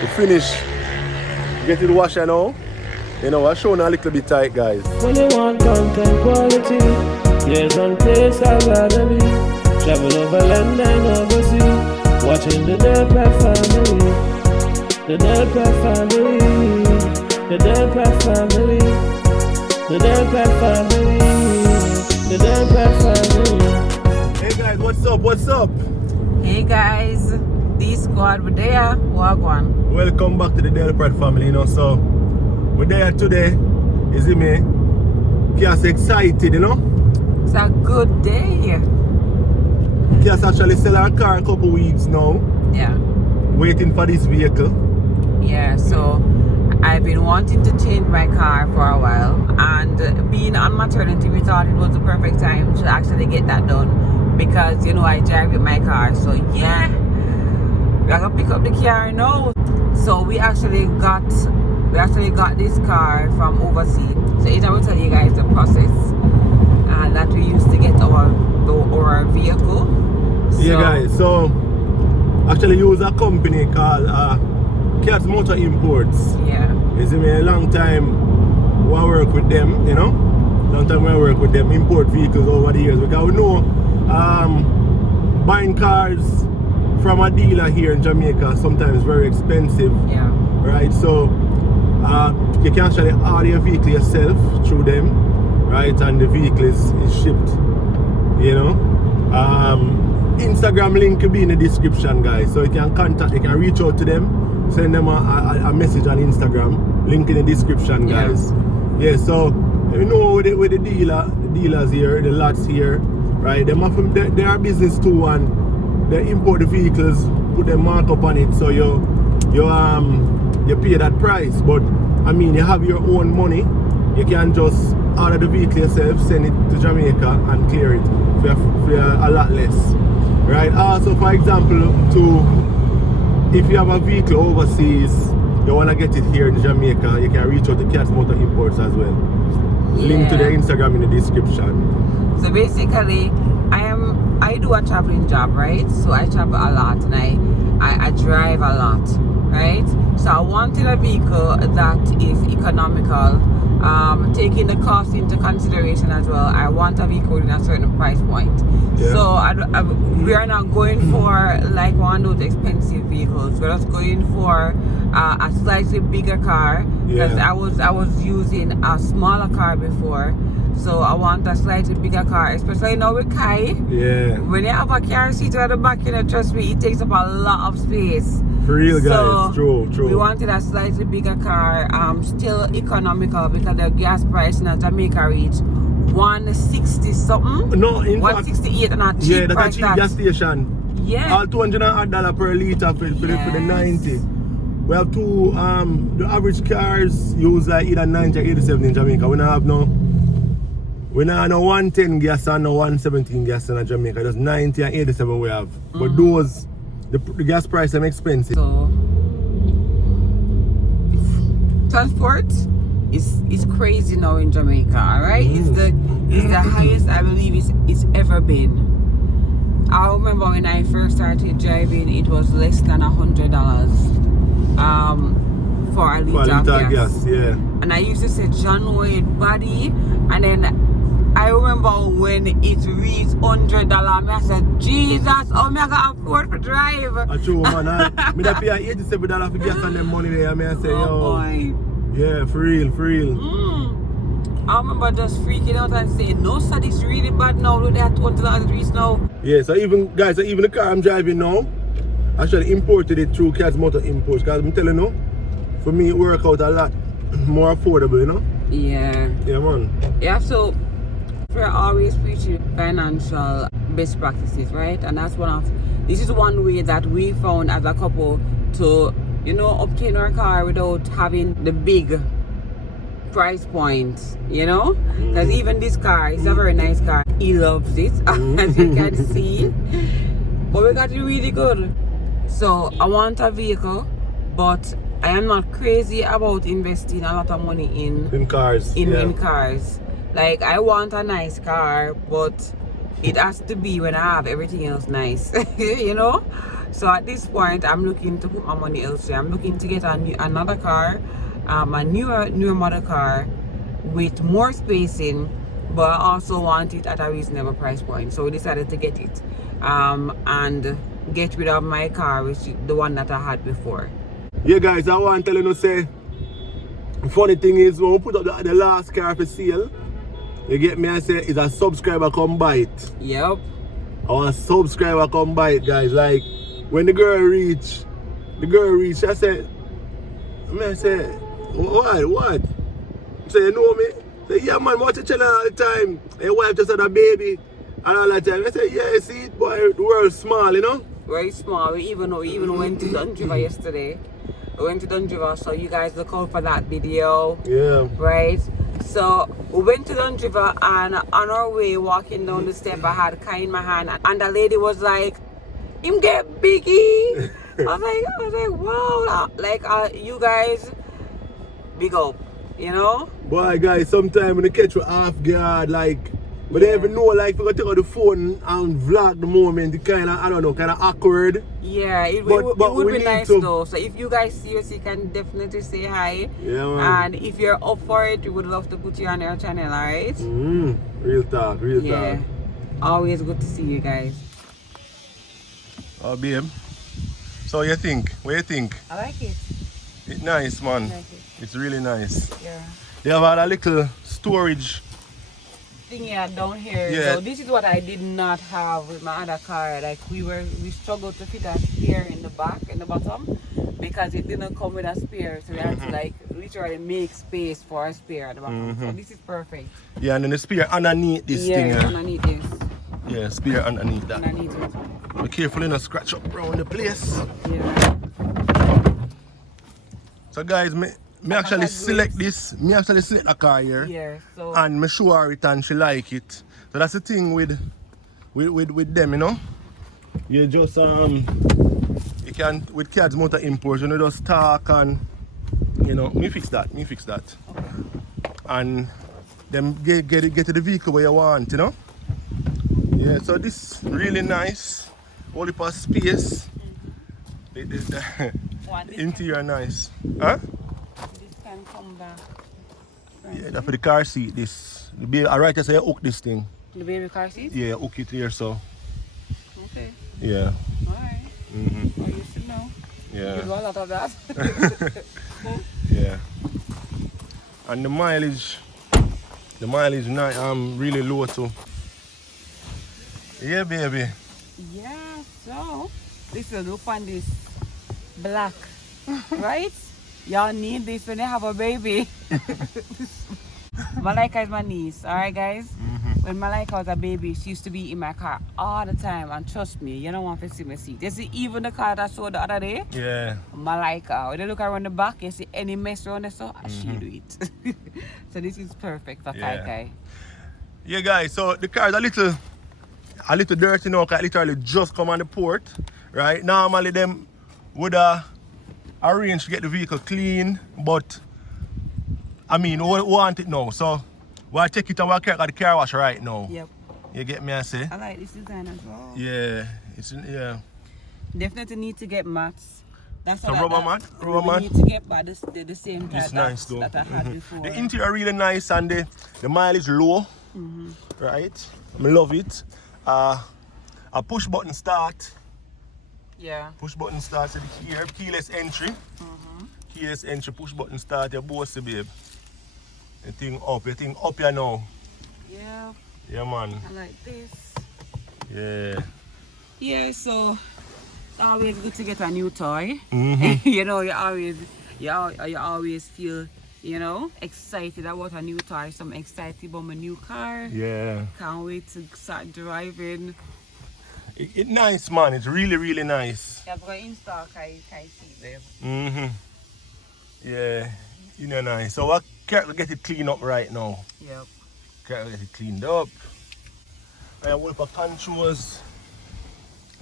We finish. Get it washed now. You know, I'm showing a little bit tight, guys. When you want content quality, there's one place I'd rather be. Travel over land and overseas, watching the Del Pat family. The Del Pat family. The Del Pat family. The Del Pat family. The Del Pat family. Hey guys, what's up? What's up? Hey guys, this squad we're there. Wagwan. Welcome back to the Del Pratt family, you know. So we're there today. You see me? Kia's excited, you know. It's a good day. Kia's actually sell our car a couple weeks now. Yeah. Waiting for this vehicle. Yeah, so I've been wanting to change my car for a while, and being on maternity, we thought it was the perfect time to actually get that done, because you know I drive with my car. So yeah, we're gonna pick up the car now. So we actually got this car from overseas. So I will tell you guys the process that we used to get our vehicle. So, yeah guys, so actually use a company called Cat's Motor Imports. Yeah. It's been a long time we work with them, you know. Long time we work with them, import vehicles over the years. Because we know buying cars from a dealer here in Jamaica sometimes very expensive. Yeah. Right, so you can actually order your vehicle yourself through them, right? And the vehicle is shipped, you know. Instagram link will be in the description, guys, so you can contact, you can reach out to them, send them a message on Instagram, link in the description, guys. Yeah, so you know with the dealers here, the lots here, right, they are business too, and they import the vehicles, put the markup on it, so you pay that price. But I mean, you have your own money, you can just order the vehicle yourself, send it to Jamaica and clear it for a lot less. Right, also for example, if you have a vehicle overseas, you want to get it here in Jamaica, you can reach out to Cat's Motor Imports as well. Yeah. Link to their Instagram in the description. So basically, I do a traveling job, right? So I travel a lot and I drive a lot, right? So I wanted a vehicle that is economical, taking the cost into consideration as well. I want a vehicle in a certain price point. Yeah. So we are not going for like one of those expensive vehicles. We're just going for a slightly bigger car, because I was using a smaller car before. So I want a slightly bigger car, especially now with Kai. Yeah. When you have a car seat at the back, you know, trust me, it takes up a lot of space. For real, guys. So true. We wanted a slightly bigger car, still economical, because the gas price in Jamaica reached 160 something. No, in 168 and a cheap. yeah, that's price a cheap gas station. Yeah. All $200 per litre for the 90. We have two, the average cars use like either 90 or 87 in Jamaica. We don't have no 110 gas and no 117 gas in Jamaica. Just 90 and 87 we have. But those, the gas price are expensive. So transport is crazy now in Jamaica, alright? It's the highest I believe it's ever been. I remember when I first started driving, it was less than $100 for a liter of gas. Yeah. And I used to say John Wayne body, and then I remember when it reached $100, I said, Jesus, how am I gonna afford to drive? That's true, man. I pay $87 for gas and them money there. I say, boy. Yeah, for real. I remember just freaking out and saying, no sir, this is really bad now. Look at $20 it reached now. Yeah, so even the car I'm driving now, I actually imported it through Cat's Motor Imports, because I'm telling you, for me it work out a lot more affordable, you know? Yeah. Yeah, man. Yeah, so we're always preaching financial best practices, right? And this is one way that we found as a couple to, you know, obtain our car without having the big price point, you know? Because even this car is a very nice car. He loves it, as you can see. But we got it really good. So I want a vehicle, but I am not crazy about investing a lot of money in cars. In cars. Like, I want a nice car, but it has to be when I have everything else nice. You know? So at this point, I'm looking to put my money elsewhere. I'm looking to get another car, a newer model car with more spacing, but I also want it at a reasonable price point. So we decided to get it and get rid of my car, which is the one that I had before. Yeah, guys, I want to tell you, say, the funny thing is, when we put up the last car for sale, you get me, I say, is a subscriber come buy it. Yep. I want a subscriber come buy it, guys. Like, when the girl reach, I say, what? Say, you know me? Say, yeah, man, watch the channel all the time. Your wife just had a baby and all that time. I say, yeah, see it, boy, the world's small, you know? Very small. We even went to Dundriver yesterday. We went to Dundriver, so you guys look out for that video. Yeah. Right? So we went to Dundriver, and on our way walking down the step, I had Kai in my hand, and the lady was like, "Him get biggie." I was like, wow, like you guys, big up, you know. Boy, guys, sometimes when they catch you off guard, like, but they even know, like, if you take out the phone and vlog the moment, it kind of, I don't know, kind of awkward. Yeah, it would be nice though. So if you guys see us, you can definitely say hi. Yeah, man. And if you're up for it, we would love to put you on our channel, alright? Real talk, real talk. Always good to see you guys. Oh, babe. So you think? What you think? I like it. It's nice, man. I like it. It's really nice. Yeah. They have a little storage Thing down here. Yeah. So this is what I did not have with my other car. Like we struggled to fit a spare in the back and the bottom because it didn't come with a spare. So we had to like literally make space for a spare at the bottom. So this is perfect. Yeah, and then the spare underneath this thing. Yeah, underneath this. Yeah, spare underneath that. Underneath it. Be careful in a scratch up around the place. Yeah. So guys, me actually select this. Me actually select a car here. Yeah. So And me show her it and she like it. So that's the thing with them, you know. You just you can with Kids Motor Imports, you know, just talk and you know, me fix that. okay. And then get to the vehicle where you want, you know. Yeah, so this really nice. Only for space. The interior nice. Huh? This can come back. Yeah, that's for the car seat. This. The baby, I write say you hook this thing. The baby car seat? Yeah, hook it here so. Okay. Yeah. Alright. I used to know. Yeah. You do a lot of that. Yeah. And the mileage not really low too. Yeah, baby. Yeah, so listen, look on this black, right? Y'all need this when they have a baby. Malika is my niece, alright guys? When Malika was a baby, she used to be in my car all the time, and trust me, you don't want to see my seat. You see, even the car that I saw the other day, Yeah. Malika, when you look around the back, you see any mess around there, so she do it. So this is perfect for Yeah. Kai. Yeah guys, so the car is a little dirty now, because I literally just come on the port, right? Normally them would arrange to get the vehicle clean, but I mean, we want it now, so we'll take it and we'll carry the car wash right now. Yep. You get me, I say? I like this design as well. Yeah, Definitely need to get mats. That's So rubber mat? Rubber we mat? need to get, but they're the same type It's nice though. that I had before. The interior really nice and the mileage low, right? I love it. A push button start. Yeah. Push button start to the here, keyless entry. Keyless entry, push button start, your bossy babe. Your thing up here now. Yeah. Yeah man. I like this. Yeah. Yeah, so it's always good to get a new toy. Mm-hmm. You know, you always feel, you know, excited about a new toy. So I'm excited about my new car. Yeah. Can't wait to start driving. It's nice man, it's really, really nice. Yeah, I'm going to install Kai seat there. Yeah, you know nice. So I can't get it cleaned up right now. Yep. Can't get it cleaned up. I work for controls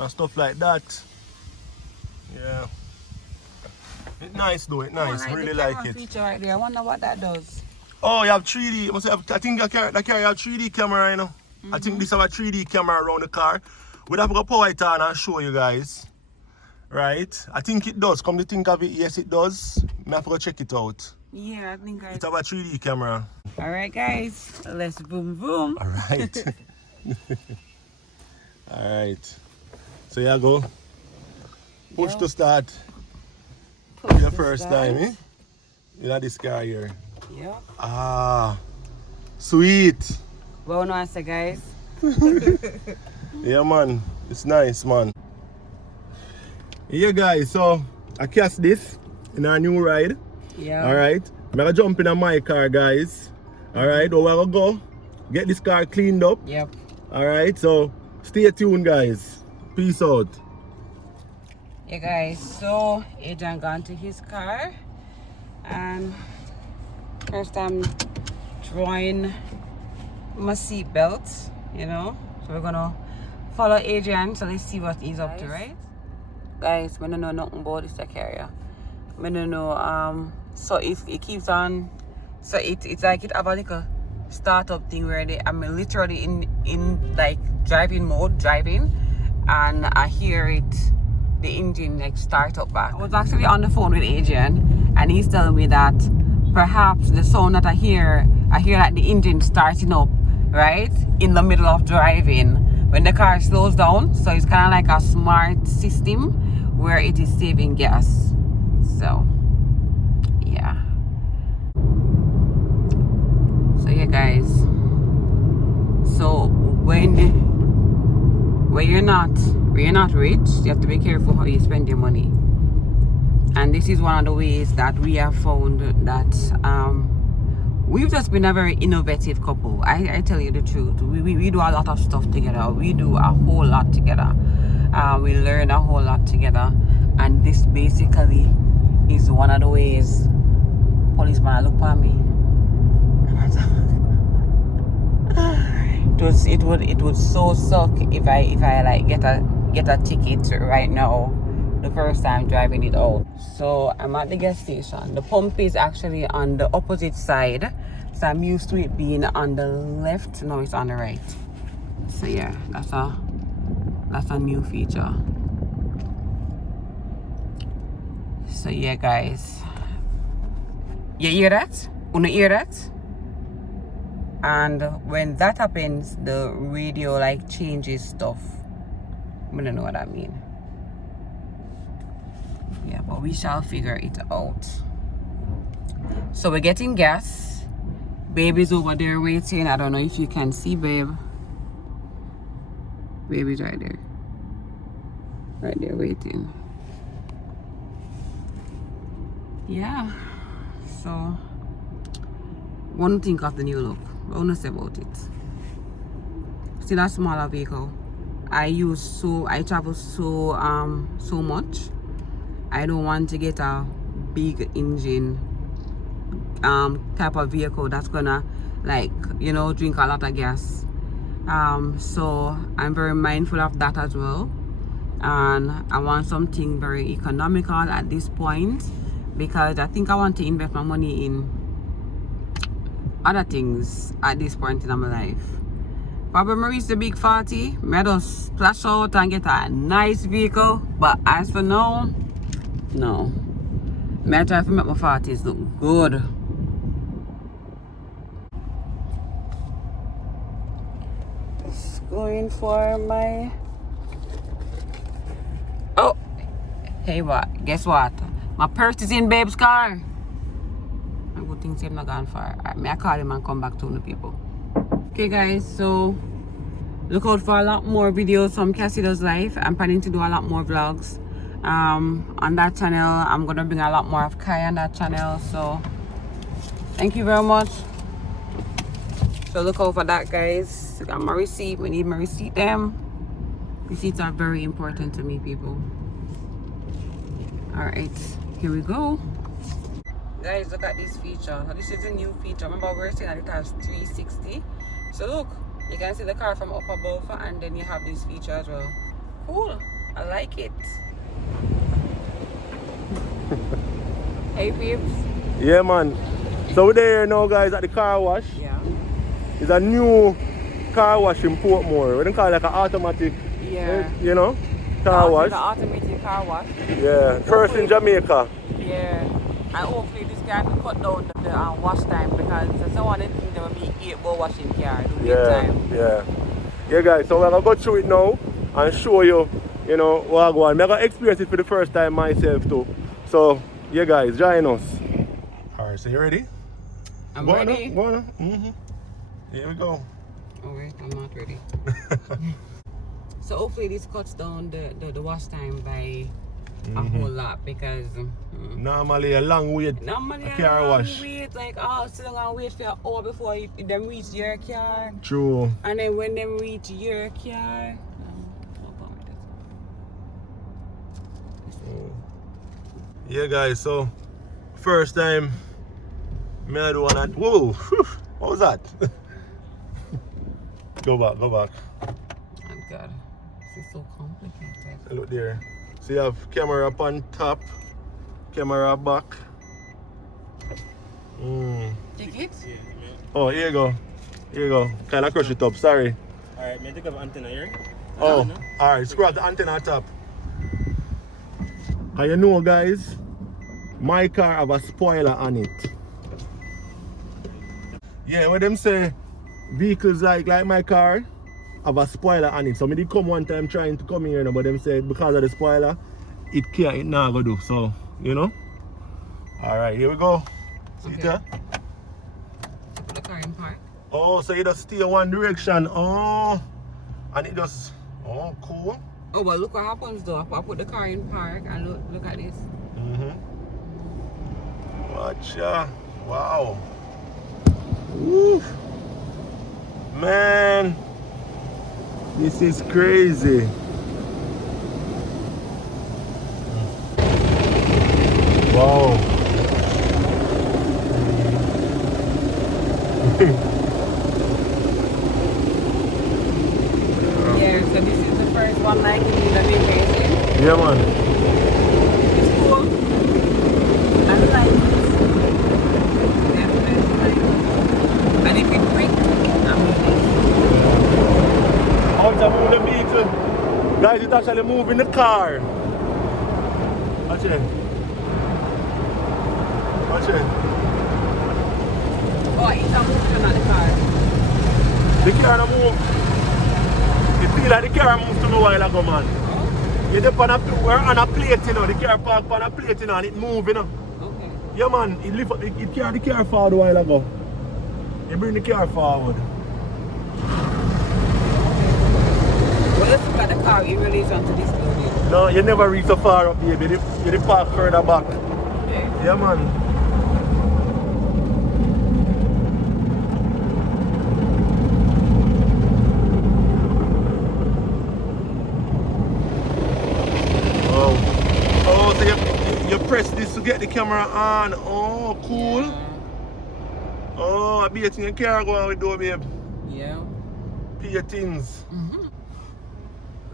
and stuff like that. Yeah. It's nice though, it's nice. I Really like it. Feature right there. I wonder what that does. Oh, you have 3D. I think that car have 3D camera, you know. I think this have a 3D camera around the car. We'd have to go power it on and show you guys. right? I think it does. Come to think of it, yes it does. I have to go check it out. Yeah, I think It's have a 3D camera. Alright guys, let's boom boom. Alright. Alright. So yeah, go. Push to start. For the first time, eh? You know this car here. Yeah. Ah, sweet. Well, no answer, guys. Yeah, man. It's nice, man. Yeah, guys. So I cast this in our new ride. Yeah. All right. I'm gonna jump in my car, guys. All right. Where I go? Get this car cleaned up. Yep. All right. So stay tuned, guys. Peace out. Yeah, guys. So Adrian gone to his car, and first I'm drawing my seat belt. You know. So we're gonna follow Adrian. So let's see what he's up to, right? Guys, I don't know nothing about this carrier. I don't know. So if it keeps on, so it's like it have a little startup thing where I'm literally in like driving mode, and I hear it, the engine like start up back. I was actually on the phone with Adrian, and he's telling me that perhaps the sound that I hear like the engine starting up, right, in the middle of driving when the car slows down. So it's kind of like a smart system where it is saving gas. So yeah. So yeah, guys. So when you're not rich, you have to be careful how you spend your money. And this is one of the ways that we have found that we've just been a very innovative couple. I tell you the truth. We do a lot of stuff together. We do a whole lot together. We learn a whole lot together. And this basically is one of the ways policeman look at me. It would so suck if I like get a ticket right now the first time driving it out. So I'm at the gas station. The pump is actually on the opposite side, so I'm used to it being on the left. Now it's on the right. So yeah, that's a new feature. So yeah, guys, you hear that? Wanna hear that? And when that happens, the radio like changes stuff. I don't know what I mean. Yeah, but we shall figure it out. So we're getting gas. Baby's over there waiting. I don't know if you can see, babe. Baby's right there. Right there waiting. Yeah. So, one think of the new look. What want to say about it? Still a smaller vehicle. I travel so much. I don't want to get a big engine type of vehicle that's gonna like, you know, drink a lot of gas. So I'm very mindful of that as well. And I want something very economical at this point, because I think I want to invest my money in other things at this point in my life. Probably when I reach the big 40, I just splash out and get a nice vehicle. But as for now, no. I try to make my 40s look good. Just going for my... Oh! Hey, what? Guess what? My purse is in babe's car. I good thing I'm not gone far. Alright, may I call him and come back to the people. Okay guys, so look out for a lot more videos from Cassidy's life. I'm planning to do a lot more vlogs on that channel. I'm gonna bring a lot more of Kai on that channel. So thank you very much. So look out for that, guys. I got my receipt. We need my receipt them. Receipts are very important to me, people. Alright, here we go. Guys, look at this feature. So this is a new feature. Remember, we're saying that it has 360. So look, you can see the car from up above, and then you have this feature as well. Cool. I like it. Hey peeps. Yeah, man. So we're there now, guys, at the car wash. Yeah. It's a new car wash in Portmore. We don't call it like an automatic, Yeah. you know, car wash. The automatic car wash. Yeah, first in Jamaica. Yeah. And hopefully this car can cut down the wash time because someone didn't think there would be 8-bar washing car. Yeah, guys, so we're gonna go through it now and show you, you know, what I go on. I'm gonna experience it for the first time myself too. So, yeah, guys, join us. Alright, so you ready? I'm ready. Go on. Here we go. Alright, I'm not ready. So hopefully this cuts down the wash time by a whole lot because normally a long wait. Normally a car wash. Wait, like still gonna wait for an hour before them reach your car. True. And then when them reach your car, yeah, guys. So first time, me I do wanna. Whoa, what was that? Go back. Oh God, this is so complicated. Look there. So you have camera up on top, camera back. Take it? Yeah. Oh, here you go. Kinda crush it up, sorry. Alright, may I take up antenna here? Oh, alright, screw out the antenna on top. And you know, guys, my car have a spoiler on it. Yeah, when them say vehicles like my car have a spoiler on it. So me did come one time trying to come here, but them said because of the spoiler, it not go do. So, you know. Alright, here we go. See it there? Put the car in park. Oh, so you just steer one direction. Oh, and it just, oh, cool. Oh, but look what happens though. I put the car in park and look at this. Watch ya. Wow. Woo. Man, this is crazy. Wow. Yeah, so this is the first one like it is that we racing. Yeah, man. It's cool. I like this. Definitely like it. And if it's quick, I'm with it. How to move the vehicle? Guys, it's actually moving the car. Watch it. Watch it. Oh, it's not moving on the car. The car don't move. It feel like the car moved to me a while ago, man. Oh? We're on a plate, you know. The car parked on a plate, you know, and it move, you know. Okay. Yeah, man. It lift up. It carry the car forward a while ago. You bring the car forward. Well, let's look at the car in relation to this building. No, you never reach so far up, baby. You park further back. Okay. Yeah, man. Oh, so you press this to get the camera on. Oh, cool. Yeah. Oh, I be a thing a car going with though, babe. Yeah. Pay your things.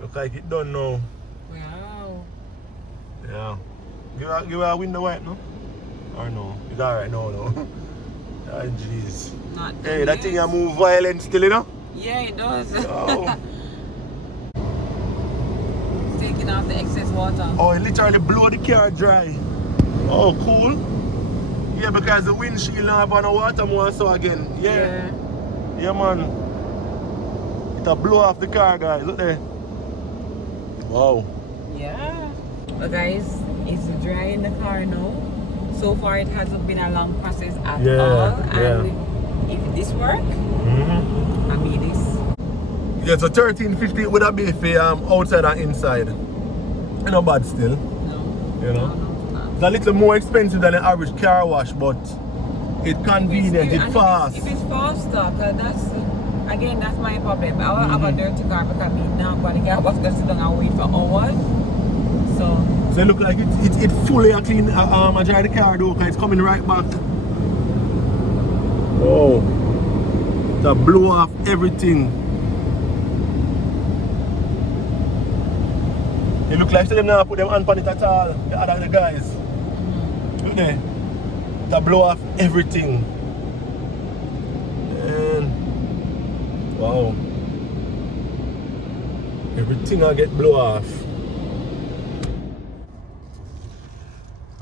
Look like it done now. Wow. Yeah. Give her a window wipe, no? Or no? It's alright, no. Ah, jeez. Not Hey, that thing you move violent still, you know? Yeah, it does. Oh. It's taking off the excess water. Oh, it literally blow the car dry. Oh, cool. Yeah, because the windshield now have no water more so again. Yeah. Yeah, man. It'll blow off the car, guys. Look there. Wow. Yeah. But guys, it's dry in the car now. So far it hasn't been a long process at all. And if this work, I mean this. Yeah, so 1350 would have been for outside and inside. Not bad still. No. You know? No. It's a little more expensive than an average car wash, but it's convenient, it's fast. If it's faster, that's my problem. I have a dirty car because I'm not going to get wash to sit down and wait for hours. So it look like it's fully a clean. I drive the car though, because it's coming right back. Oh, to blow off everything. It look like them now put them hand on it at all. The other guys. Look there. To blow off everything. And wow. Everything I get blow off.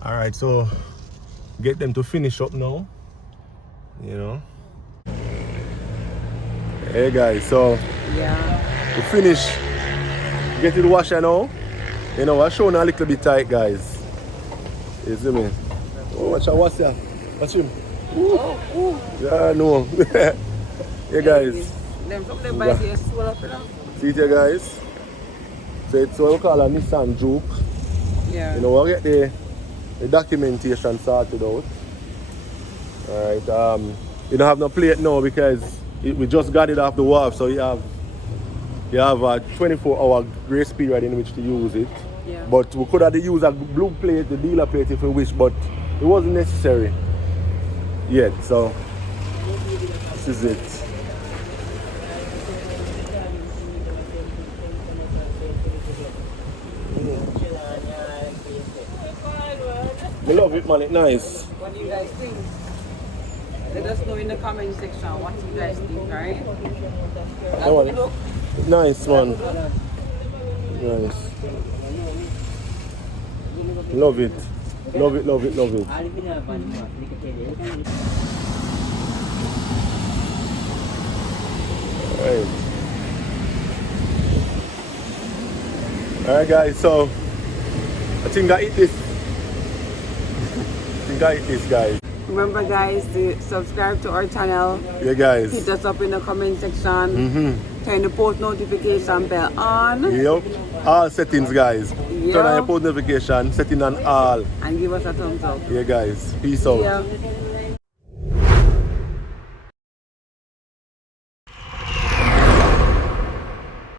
Alright, so get them to finish up now. You know. Hey guys, so Yeah. we finish. Get it washer now. You know, I'm showing a little bit tight, guys. You see me? Oh, what's here? Watch him. Oh, Yeah, no. Hey guys. them from the bike here swell up, you know? See it here, guys. So it's what we call a Nissan Juke. Yeah. You know, we'll get the documentation sorted out. Alright, you don't have no plate now because we just got it off the wharf, so you have a 24-hour grace period in which to use it. Yeah. But we could have used a blue plate, the dealer plate if we wish, but it wasn't necessary yet, so this is it. I love it, man, it's nice. What do you guys think? Let us know in the comment section what you guys think, right? Oh, That look. nice, man. Nice. Love it. Love it, love it, love it. Alright guys, so I think I eat this. Guys. Remember guys to subscribe to our channel. Yeah guys. Hit us up in the comment section. Turn the post notification bell on. Yep. All settings guys. Yep. Turn on your post notification, setting on all. And give us a thumbs up. Yeah guys. Peace out. Yeah.